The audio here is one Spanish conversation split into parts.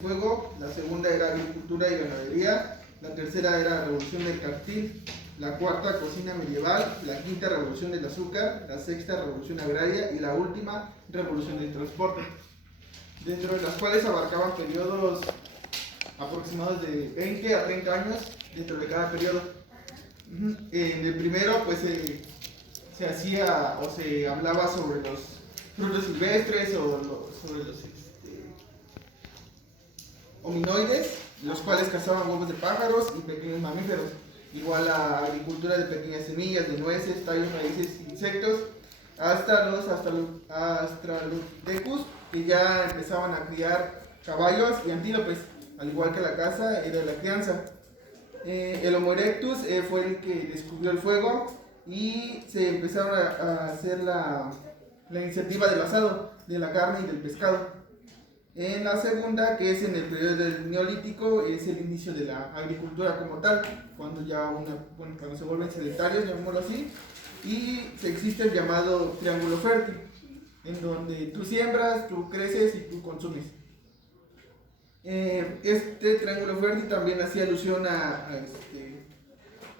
fuego, la segunda era agricultura y ganadería, la tercera era revolución mercantil, la cuarta cocina medieval, la quinta revolución del azúcar, la sexta revolución agraria y la última revolución del transporte, dentro de las cuales abarcaban periodos aproximados de 20 a 30 años dentro de cada periodo. En el primero pues se hacía o se hablaba sobre los frutos silvestres o sobre los hominoides, los cuales cazaban huevos de pájaros y pequeños mamíferos. Igual la agricultura de pequeñas semillas, de nueces, tallos, raíces, insectos, hasta los Australopithecus, que ya empezaban a criar caballos y antílopes, al igual que la caza era la crianza. El Homo erectus fue el que descubrió el fuego y se empezaron a hacer la iniciativa del asado, de la carne y del pescado. En la segunda, que es en el periodo del Neolítico, es el inicio de la agricultura como tal, cuando ya cuando se vuelven sedentarios, llamémoslo así, y existe el llamado triángulo fértil, en donde tú siembras, tú creces y tú consumes. Este triángulo fértil también hacía alusión a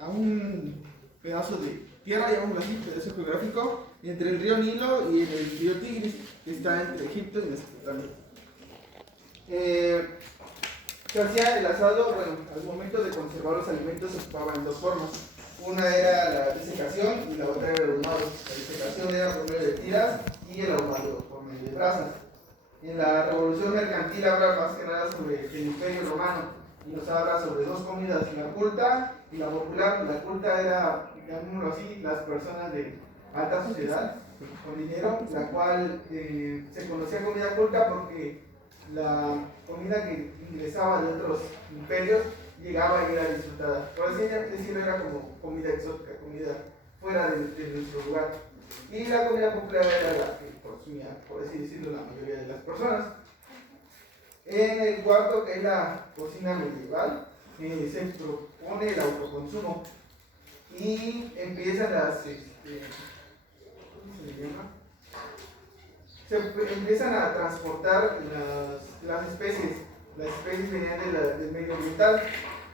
un pedazo de tierra, llamémoslo así, pedazo geográfico, entre el río Nilo y el río Tigris, que está entre Egipto y Mesopotamia. Se hacía el asado, al momento de conservar los alimentos se ocupaba en dos formas. Una era la desecación y la otra era el ahumado. La desecación era por medio de tiras y el ahumado por medio de brasas. En la revolución mercantil habla más que nada sobre el imperio romano y nos habla sobre dos comidas, la culta y la popular. La culta era, digámoslo así, las personas de alta sociedad con dinero, la cual se conocía comida culta porque la comida que ingresaba de otros imperios llegaba y era disfrutada. Por así decirlo, era como comida exótica, comida fuera de nuestro lugar. Y la comida popular era la que consumía, por así decirlo, la mayoría de las personas. En el cuarto, que es la cocina medieval, se propone el autoconsumo y empiezan se empiezan a transportar las especies. Las especies venían del medio oriental,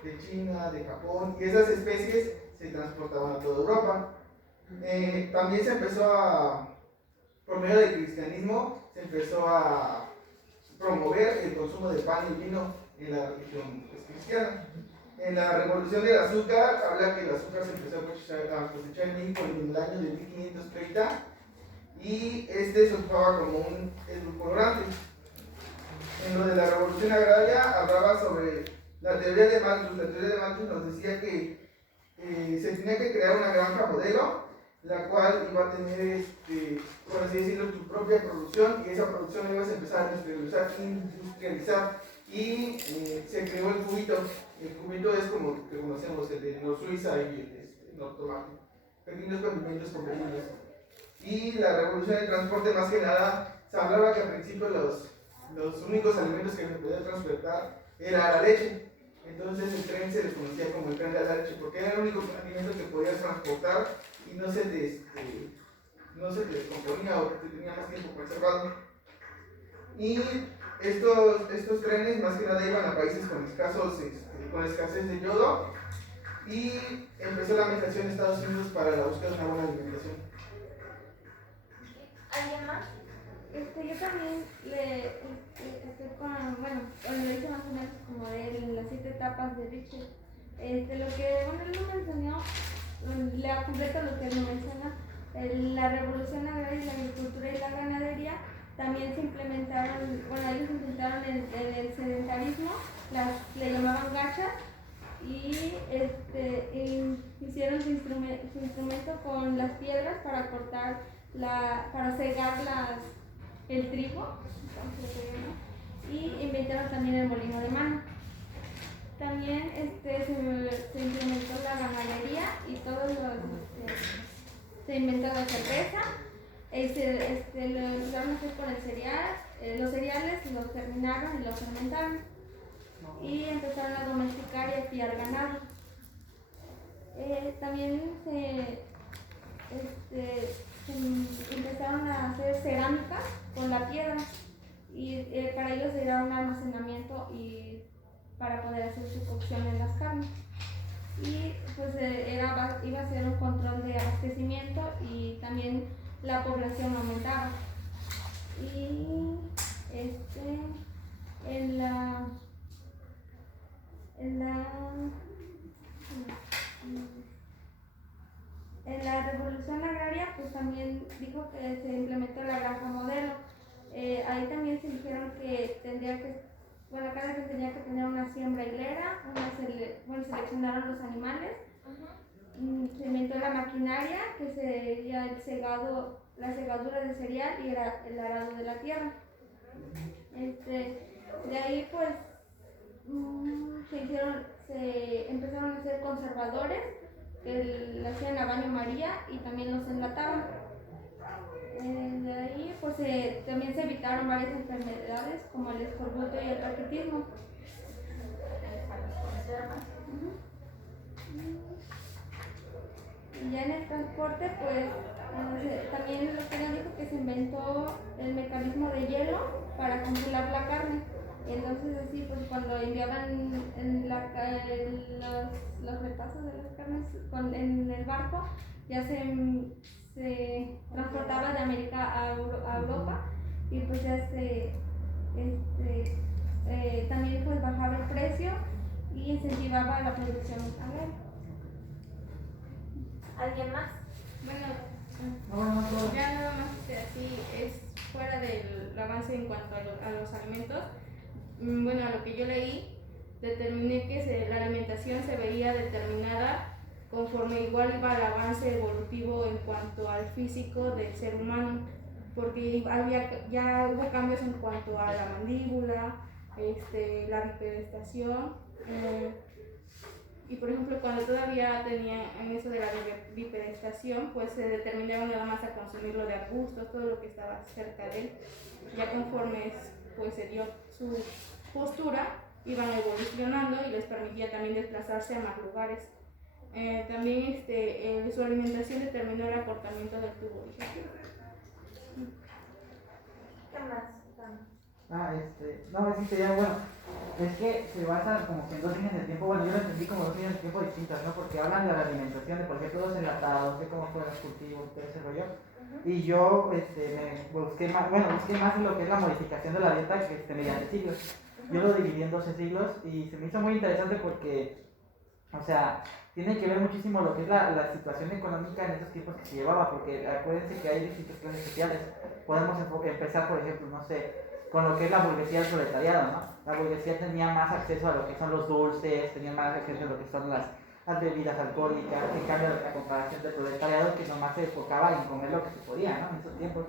de China, de Japón, y esas especies se transportaban a toda Europa. También se empezó por medio del cristianismo, se empezó a promover el consumo de pan y vino en la religión cristiana. En la revolución del azúcar, habla que el azúcar se empezó a cosechar en México en el año de 1530 y se ocupaba como un edulcorante. En lo de la revolución agraria hablaba sobre la teoría de Malthus. La teoría de Malthus nos decía que se tenía que crear una granja modelo, la cual iba a tener, por así decirlo, tu propia producción, y esa producción la ibas a empezar a industrializar y se creó el cubito. El cubito es como el que conocemos, el de Nor Suiza y el Nor Tomate, pequeños condimentos con pequeños. Y la revolución del transporte, más que nada, se hablaba que al principio los únicos alimentos que se podían transportar era la leche. Entonces el tren se les conocía como el tren de la leche, porque era el único alimento que podías transportar y no se te descomponía o que tenía más tiempo conservado. Y estos trenes más que nada iban a países con escasez de yodo, y empezó la migración de Estados Unidos para la búsqueda de una buena alimentación. ¿Alguien más? Yo también estoy lo hice más o menos como de las 7 etapas de Richard. Lo que él me enseñó, le completo lo que él me menciona. La revolución agraria y la agricultura y la ganadería también se implementaron, ellos intentaron el sedentarismo, le llamaban gachas, y hicieron su instrumento con las piedras para cortar, para cegar el trigo, y inventaron también el molino de mano. También se implementó la ganadería y se inventó la cerveza, lo empezaron a hacer con el cereal, los cereales los germinaron y los fermentaron, y empezaron a domesticar y a criar ganado. También empezaron a hacer cerámica con la piedra, y para ellos era un almacenamiento y para poder hacer su cocción en las carnes. Y pues iba a ser un control de abastecimiento y también la población aumentaba. Y en la revolución agraria pues también dijo que se implementó la granja modelo. Ahí también se dijeron que cada vez tenía que tener una siembra hilera, seleccionaron los animales, se inventó la maquinaria, que sería el segado, la segadura de cereal y el arado de la tierra. De ahí pues se empezaron a hacer conservadores, que le hacían a baño María y también los enlataban. De ahí pues también se evitaron varias enfermedades como el escorbuto y el raquitismo. Y ya en el transporte pues también los periódicos que se inventó el mecanismo de hielo para congelar la carne. Entonces así pues cuando enviaban los retazos de las carnes en el barco ya se transportaba de América a Europa y pues ya también pues bajaba el precio y incentivaba la producción agraria. ¿Alguien más? Bueno, ya nada más así es fuera del avance en cuanto a los alimentos. Bueno, a lo que yo leí, determiné que la alimentación se veía determinada conforme igual iba el avance evolutivo en cuanto al físico del ser humano, porque ya hubo cambios en cuanto a la mandíbula, la bipedestación, y por ejemplo cuando todavía tenía en eso de la bipedestación, pues se determinaron nada más a consumirlo de arbustos, todo lo que estaba cerca de él. Ya conforme pues se dio su postura, iban evolucionando y les permitía también desplazarse a más lugares. También su alimentación determinó el acortamiento del tubo digestivo. ¿Qué más? No, es que sería bueno. Es que se basa como que en 2 líneas de tiempo. Bueno, yo lo entendí como 2 líneas de tiempo distintas, ¿no? Porque hablan de la alimentación, de por qué todos enlatados, de cómo fueron los cultivos, todo ese rollo. Y yo busqué más de lo que es la modificación de la dieta mediante siglos. Yo lo dividí en 12 siglos y se me hizo muy interesante porque, o sea, tiene que ver muchísimo lo que es la situación económica en esos tiempos que se llevaba, porque acuérdense que hay distintas clases sociales. Podemos empezar, por ejemplo, no sé, con lo que es la burguesía del proletariado, ¿no? La burguesía tenía más acceso a lo que son los dulces, tenía más acceso a lo que son las bebidas alcohólicas, en cambio la comparación del proletariado que nomás se enfocaba en comer lo que se podía, ¿no? En esos tiempos.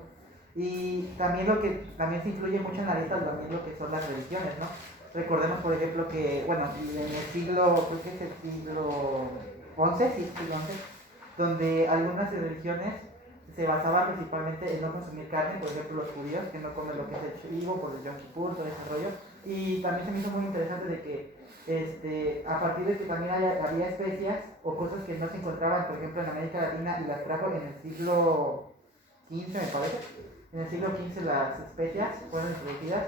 Y también lo que también se influye mucho en la dieta también lo que son las religiones, ¿no? Recordemos, por ejemplo, que, bueno, en el siglo, creo que es el siglo XI, sí, siglo XI, donde algunas religiones se basaban principalmente en no consumir carne, por ejemplo los judíos, que no comen lo que es el chivo, por el Yom Kippur, todo ese rollo. Y también se me hizo muy interesante de que a partir de que también había especias o cosas que no se encontraban, por ejemplo, en América Latina, y las trajo en el siglo XV, me parece. En el siglo XV las especias fueron introducidas,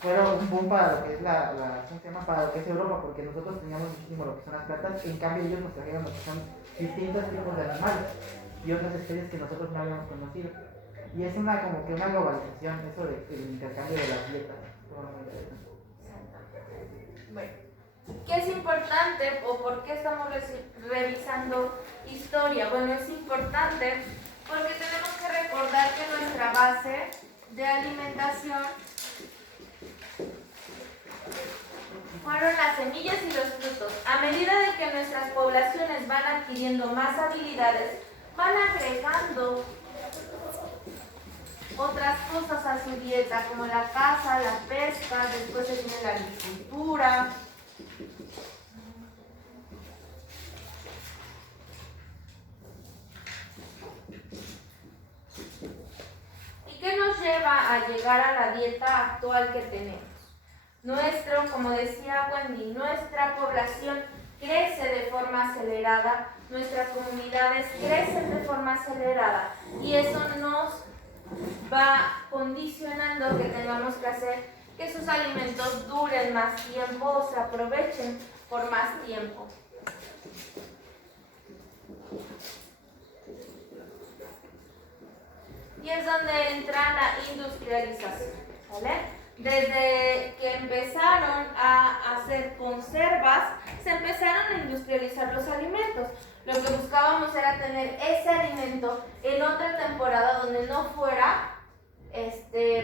fueron un boom para lo que es ¿cómo se llama? Para lo que es Europa, porque nosotros teníamos muchísimo lo que son las plantas, en cambio ellos nos trajeron lo que son distintos tipos de animales y otras especies que nosotros no habíamos conocido. Y es como que una globalización, eso del intercambio de las dietas. Bueno, ¿qué es importante o por qué estamos revisando historia? Bueno, es importante porque tenemos que recordar que nuestra base de alimentación fueron las semillas y los frutos. A medida de que nuestras poblaciones van adquiriendo más habilidades, van agregando otras cosas a su dieta, como la caza, la pesca, después se viene la agricultura. ¿Y qué nos lleva a llegar a la dieta actual que tenemos? Como decía Wendy, nuestra población crece de forma acelerada, nuestras comunidades crecen de forma acelerada y eso nos va condicionando que tengamos que hacer que esos alimentos duren más tiempo o se aprovechen por más tiempo. Y es donde entra la industrialización, ¿vale? Desde que empezaron a hacer conservas, se empezaron a industrializar los alimentos. Lo que buscábamos era tener ese alimento en otra temporada donde no fuera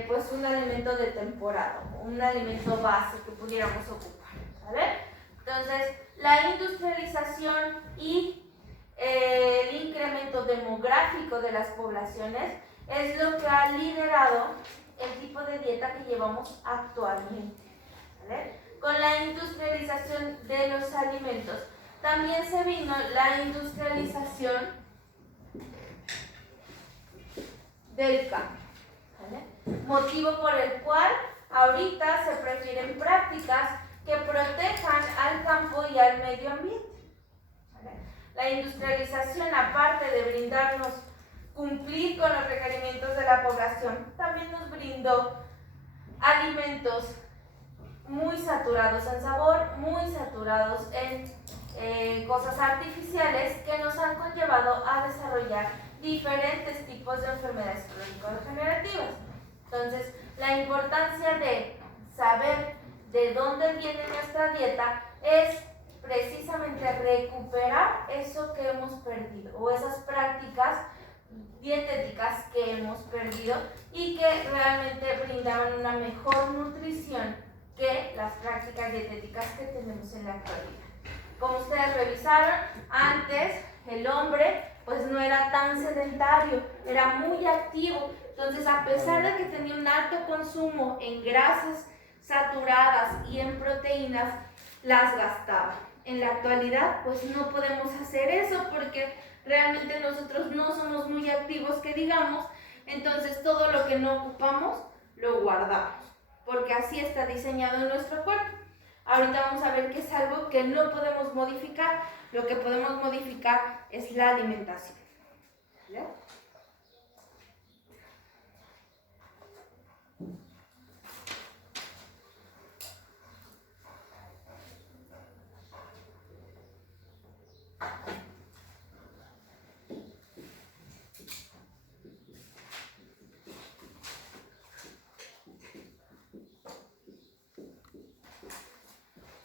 pues un alimento de temporada, un alimento base que pudiéramos ocupar, ¿vale? Entonces, la industrialización y el incremento demográfico de las poblaciones es lo que ha liderado el tipo de dieta que llevamos actualmente, ¿vale? Con la industrialización de los alimentos también se vino la industrialización del campo, ¿vale? Motivo por el cual ahorita se prefieren prácticas que protejan al campo y al medio ambiente, ¿vale? La industrialización, aparte de brindarnos cumplir con los requerimientos de la población, también nos brindó alimentos muy saturados en sabor, muy saturados en cosas artificiales que nos han conllevado a desarrollar diferentes tipos de enfermedades crónico-degenerativas. Entonces, la importancia de saber de dónde viene nuestra dieta es precisamente recuperar eso que hemos perdido o esas prácticas dietéticas que hemos perdido y que realmente brindaban una mejor nutrición que las prácticas dietéticas que tenemos en la actualidad. Como ustedes revisaron, antes el hombre pues no era tan sedentario, era muy activo. Entonces, a pesar de que tenía un alto consumo en grasas saturadas y en proteínas, las gastaba. En la actualidad pues no podemos hacer eso porque realmente nosotros no somos muy activos, que digamos. Entonces todo lo que no ocupamos lo guardamos, porque así está diseñado en nuestro cuerpo. Ahorita vamos a ver que es algo que no podemos modificar. Lo que podemos modificar es la alimentación, ¿vale?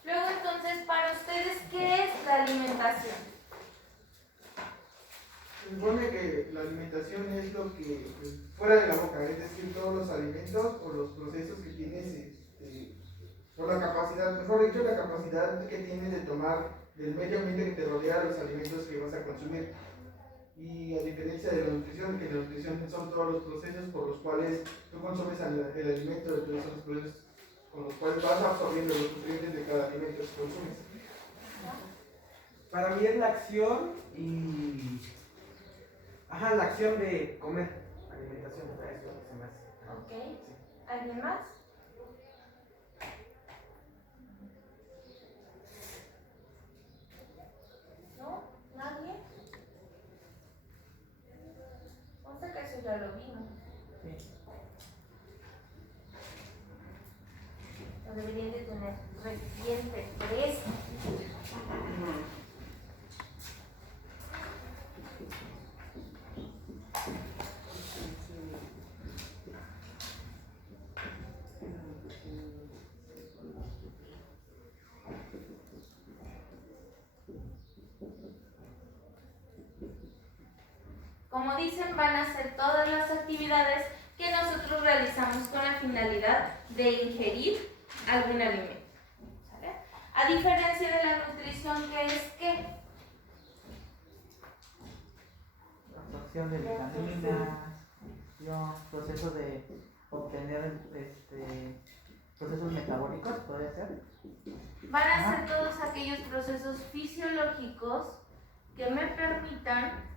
Luego, entonces, para ustedes, ¿qué es la alimentación? Se supone que la alimentación es lo que fuera de la boca, es decir, todos los alimentos o los procesos que tienes, por la capacidad, mejor dicho, la capacidad que tienes de tomar del medio ambiente que te rodea los alimentos que vas a consumir. Y a diferencia de la nutrición, que la nutrición son todos los procesos por los cuales tú consumes el alimento, de todos esos procesos con los cuales vas absorbiendo los nutrientes de cada alimento que consumes. Para mí es la acción y... Ajá, la acción de comer. Alimentación, eso se me hace. Ok. ¿Alguien más? ¿No? ¿Nadie? Consta que eso ya lo vimos. Sí. Lo deberían de tener reciente, fresco. Como dicen, van a ser todas las actividades que nosotros realizamos con la finalidad de ingerir algún alimento, ¿sale? A diferencia de la nutrición, que es ¿qué? Absorción de vitaminas, proceso de obtener procesos metabólicos, podría ser. Van a ser todos aquellos procesos fisiológicos que me permitan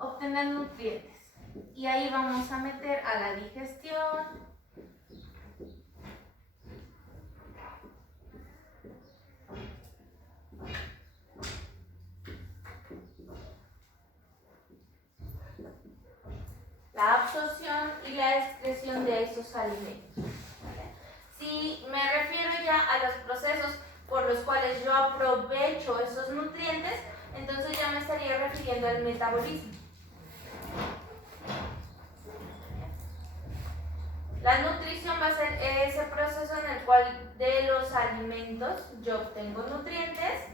obtener nutrientes. Y ahí vamos a meter a la digestión, la absorción y la excreción de esos alimentos. ¿Vale? Si me refiero ya a los procesos por los cuales yo aprovecho esos nutrientes, entonces ya me estaría refiriendo al metabolismo. La nutrición va a ser ese proceso en el cual de los alimentos yo obtengo nutrientes.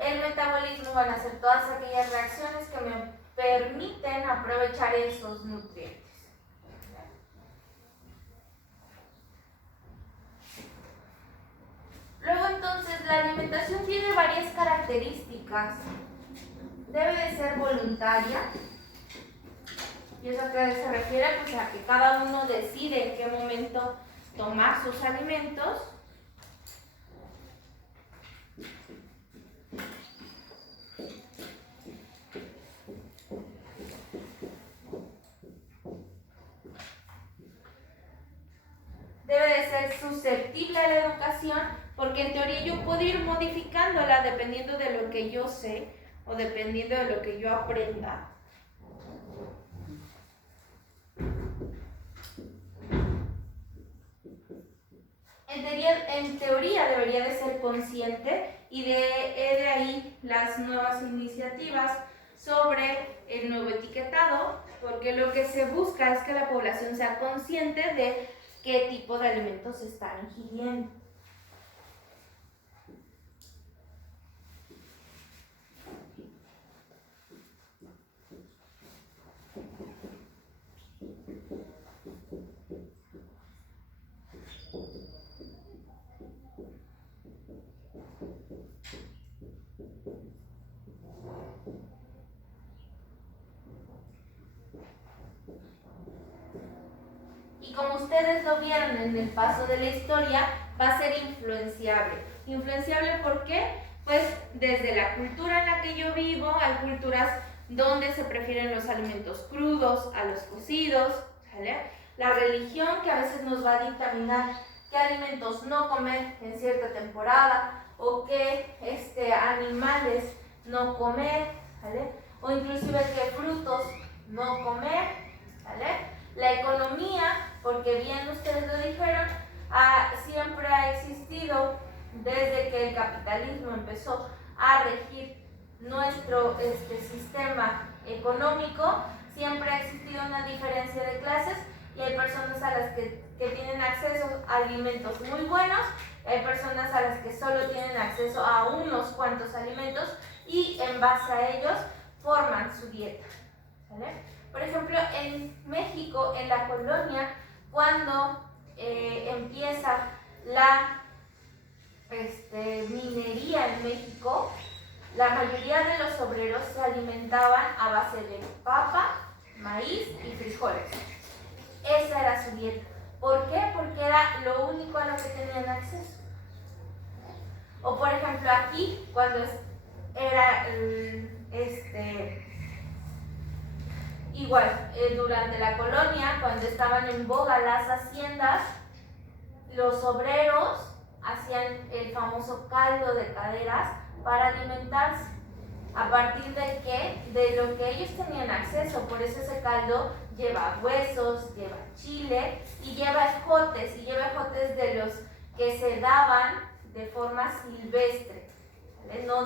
El metabolismo van a ser todas aquellas reacciones que me permiten aprovechar esos nutrientes. Luego entonces la alimentación tiene varias características. Debe de ser voluntaria. ¿Y eso a qué se refiere? Pues a que cada uno decide en qué momento tomar sus alimentos. Debe de ser susceptible a la educación, porque en teoría yo puedo ir modificándola dependiendo de lo que yo sé o dependiendo de lo que yo aprenda. En teoría debería de ser consciente y de ahí las nuevas iniciativas sobre el nuevo etiquetado, porque lo que se busca es que la población sea consciente de qué tipo de alimentos se están ingiriendo. Y como ustedes lo vieron en el paso de la historia, va a ser influenciable. ¿Influenciable por qué? Pues desde la cultura en la que yo vivo, hay culturas donde se prefieren los alimentos crudos a los cocidos, ¿sale? La religión, que a veces nos va a dictaminar qué alimentos no comer en cierta temporada o qué animales no comer, ¿vale? O inclusive qué frutos no comer, ¿vale? La economía, porque bien ustedes lo dijeron, siempre ha existido desde que el capitalismo empezó a regir nuestro sistema económico, siempre ha existido una diferencia de clases y hay personas a las que tienen acceso a alimentos muy buenos, hay personas a las que solo tienen acceso a unos cuantos alimentos y en base a ellos forman su dieta, ¿vale? Por ejemplo, en México, en la colonia, cuando empieza la minería en México, la mayoría de los obreros se alimentaban a base de papa, maíz y frijoles. Esa era su dieta. ¿Por qué? Porque era lo único a lo que tenían acceso. O por ejemplo aquí, cuando era igual, durante la colonia, cuando estaban en boga las haciendas, los obreros hacían el famoso caldo de caderas para alimentarse. ¿A partir de qué? De lo que ellos tenían acceso. Por eso ese caldo lleva huesos, lleva chile y lleva ejotes de los que se daban de forma silvestre, ¿vale? No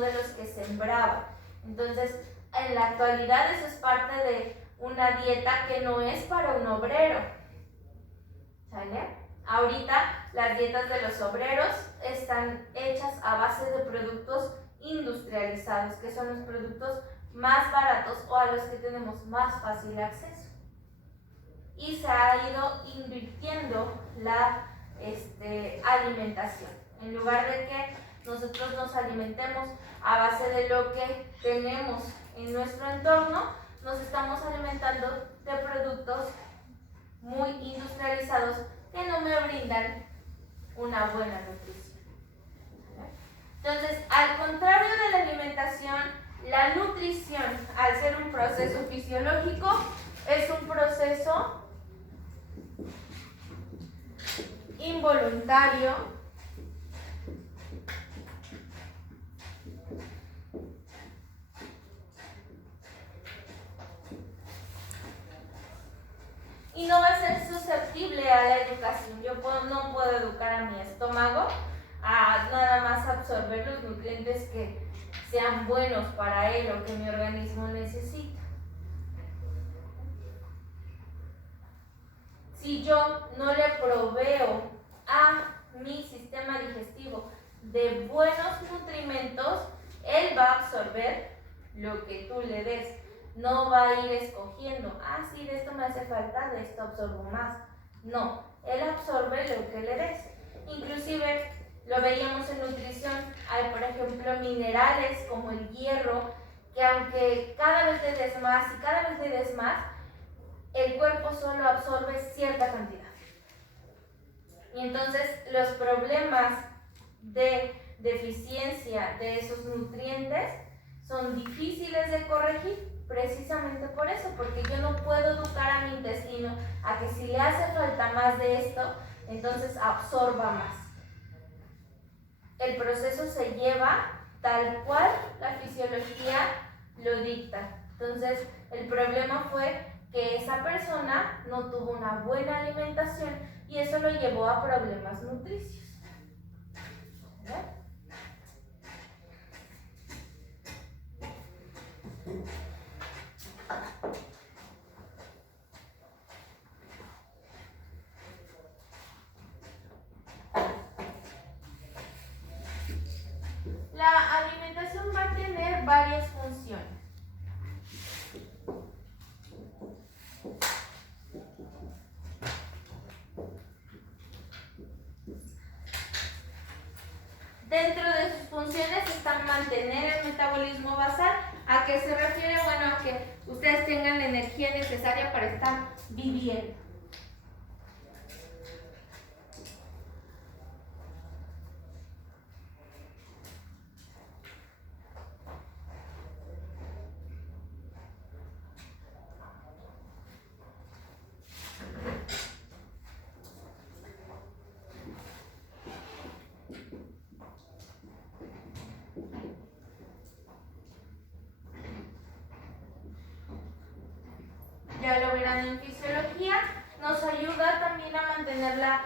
de los que sembraban. Entonces, en la actualidad eso es parte de una dieta que no es para un obrero, ¿sale? Ahorita las dietas de los obreros están hechas a base de productos industrializados, que son los productos más baratos o a los que tenemos más fácil acceso. Y se ha ido invirtiendo la alimentación. En lugar de que nosotros nos alimentemos a base de lo que tenemos en nuestro entorno, nos estamos alimentando de productos muy industrializados que no me brindan una buena nutrición. Entonces, al contrario de la alimentación, la nutrición, al ser un proceso fisiológico, es un proceso involuntario, y no va a ser susceptible a la educación. No puedo educar a mi estómago a nada más absorber los nutrientes que sean buenos para él o que mi organismo necesita. Si yo no le proveo a mi sistema digestivo de buenos nutrimentos, él va a absorber lo que tú le des. No va a ir escogiendo, sí, de esto me hace falta, de esto absorbo más. No, él absorbe lo que le des. Inclusive lo veíamos en nutrición, hay por ejemplo minerales como el hierro, que aunque cada vez le des más y cada vez le des más, el cuerpo solo absorbe cierta cantidad. Y entonces los problemas de deficiencia de esos nutrientes son difíciles de corregir precisamente por eso, porque yo no puedo educar a mi intestino a que si le hace falta más de esto, entonces absorba más. El proceso se lleva tal cual la fisiología lo dicta. Entonces, el problema fue que esa persona no tuvo una buena alimentación y eso lo llevó a problemas nutricios. ¿Verdad? La alimentación va a tener varias funciones. Dentro de sus funciones está mantener el metabolismo basal. ¿A qué se refiere? Bueno, a que ustedes tengan la energía necesaria para estar viviendo. Ya lo verán en fisiología, nos ayuda también a mantener la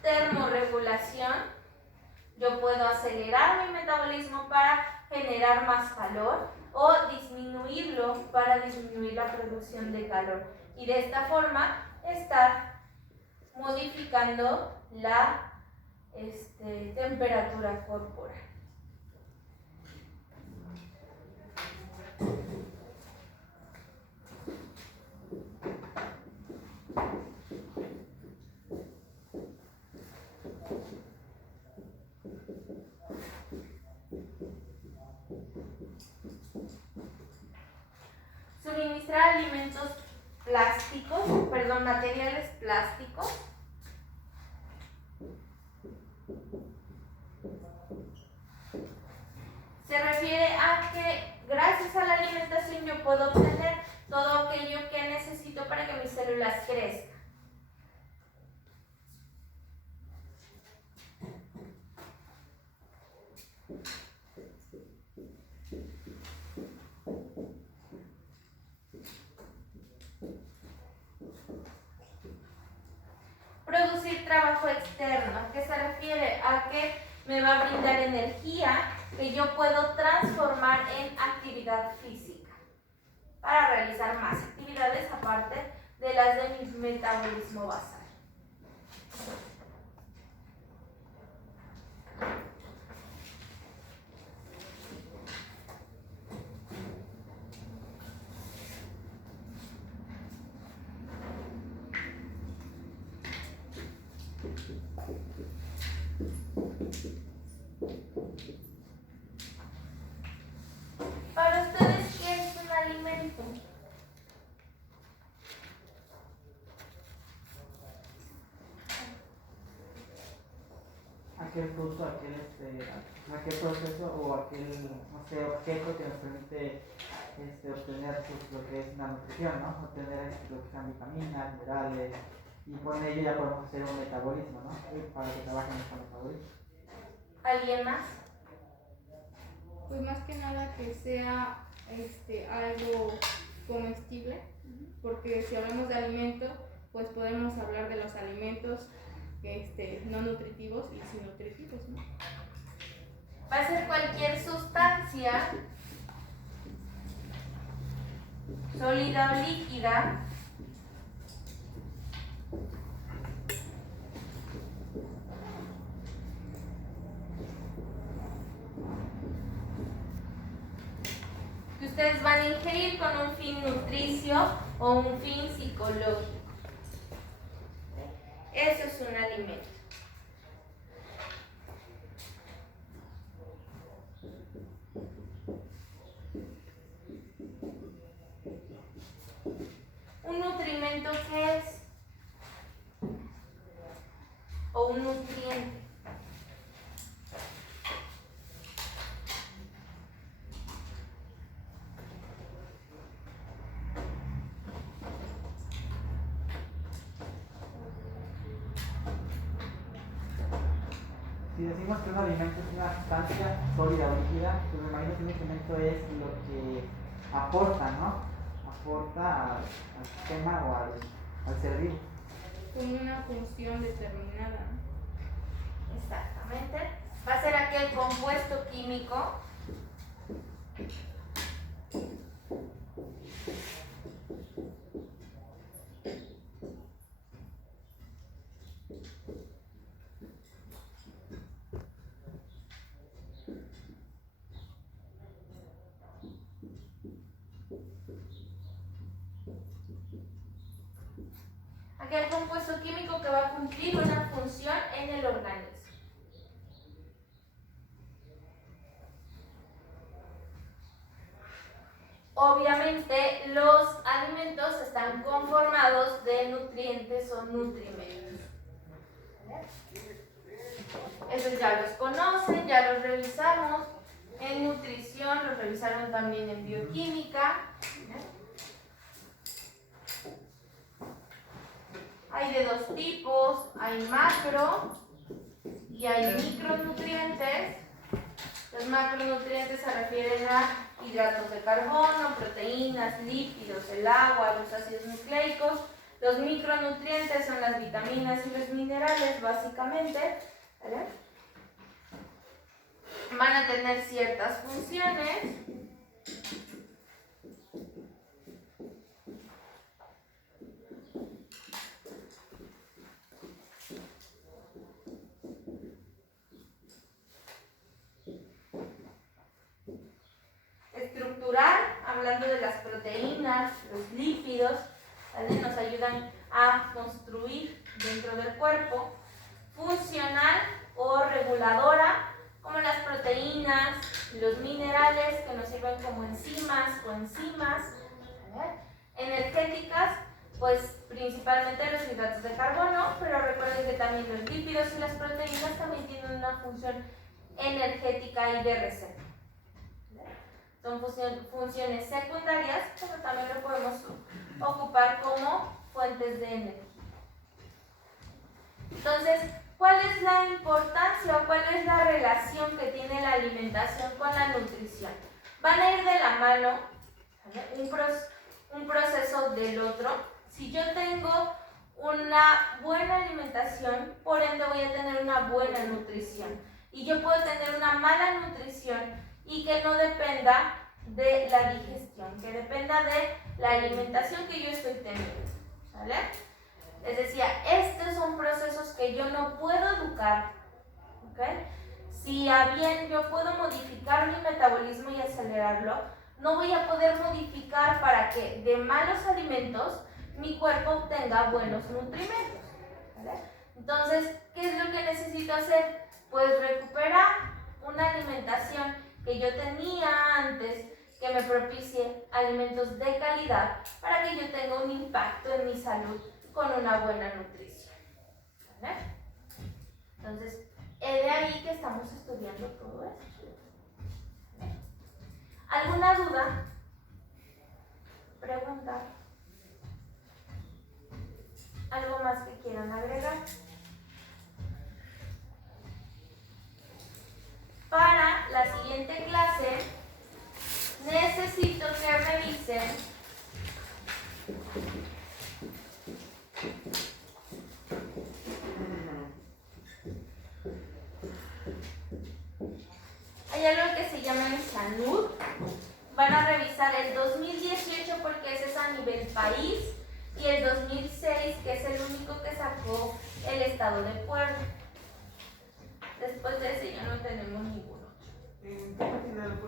termorregulación. Yo puedo acelerar mi metabolismo para generar más calor o disminuirlo para disminuir la producción de calor. Y de esta forma estar modificando la temperatura corporal. Suministrar alimentos materiales plásticos. Se refiere a que gracias a la alimentación yo puedo obtener todo aquello que necesito para que mis células crezcan. Producir trabajo externo, que se refiere a que me va a brindar energía que yo puedo transformar en actividad física para realizar más actividades aparte de las de mi metabolismo basal. Para ustedes, ¿qué es un alimento? Aquel fruto, aquel proceso o aquel, no sé, objeto que nos permite obtener pues, lo que es una nutrición, ¿no? Obtener lo que sean vitaminas, minerales, y con ello ya podemos hacer un metabolismo, ¿no? Para que trabaje nuestro metabolismo. ¿Alguien más? Pues más que nada que sea algo comestible, porque si hablamos de alimento, pues podemos hablar de los alimentos no nutritivos y sí nutritivos, ¿no? Va a ser cualquier sustancia sólida o líquida que ustedes van a ingerir con un fin nutricio o un fin psicológico. Eso es un alimento. ¿Un nutrimento qué es? ¿O un nutriente? Si decimos que un alimento es una sustancia sólida o líquida, pues me imagino que un alimento es lo que aporta, ¿no? Aporta al sistema o al ser vivo. Con una función determinada. Exactamente. Va a ser aquel compuesto químico que va a cumplir una función en el organismo. Obviamente los alimentos están conformados de nutrientes o nutrimentos. Esos ya los conocen, ya los revisamos en nutrición, los revisaron también en bioquímica. Hay de dos tipos, hay macro y hay micronutrientes. Los macronutrientes se refieren a hidratos de carbono, proteínas, lípidos, el agua, los ácidos nucleicos. Los micronutrientes son las vitaminas y los minerales, básicamente. ¿Vale? Van a tener ciertas funciones. Estructural, hablando de las proteínas, los lípidos, ¿vale? Nos ayudan a construir dentro del cuerpo. Funcional o reguladora, como las proteínas, los minerales que nos sirven como enzimas, coenzimas. ¿Vale? Energéticas, pues principalmente los hidratos de carbono, pero recuerden que también los lípidos y las proteínas también tienen una función energética y de reserva. Son funciones secundarias, pero también lo podemos ocupar como fuentes de energía. Entonces, ¿cuál es la importancia o cuál es la relación que tiene la alimentación con la nutrición? Van a ir de la mano, ¿vale? Un proceso del otro. Si yo tengo una buena alimentación, por ende voy a tener una buena nutrición. Y yo puedo tener una mala nutrición y que no dependa de la digestión, que dependa de la alimentación que yo estoy teniendo, ¿vale? Les decía, estos son procesos que yo no puedo educar, ¿ok? Si a bien yo puedo modificar mi metabolismo y acelerarlo, no voy a poder modificar para que de malos alimentos mi cuerpo obtenga buenos nutrimentos, ¿vale? Entonces, ¿qué es lo que necesito hacer? Pues recuperar una alimentación que yo tenía antes, que me propicie alimentos de calidad para que yo tenga un impacto en mi salud con una buena nutrición. ¿Vale? Entonces, es de ahí que estamos estudiando todo esto. ¿Alguna duda? ¿Pregunta? ¿Algo más que quieran agregar? Para la siguiente clase necesito que revisen hay algo que se llama el SANUD. Van a revisar el 2018 porque ese es a nivel país y el 2006 que es el único que sacó el estado de Puebla. Después de ese ya no tenemos ninguno.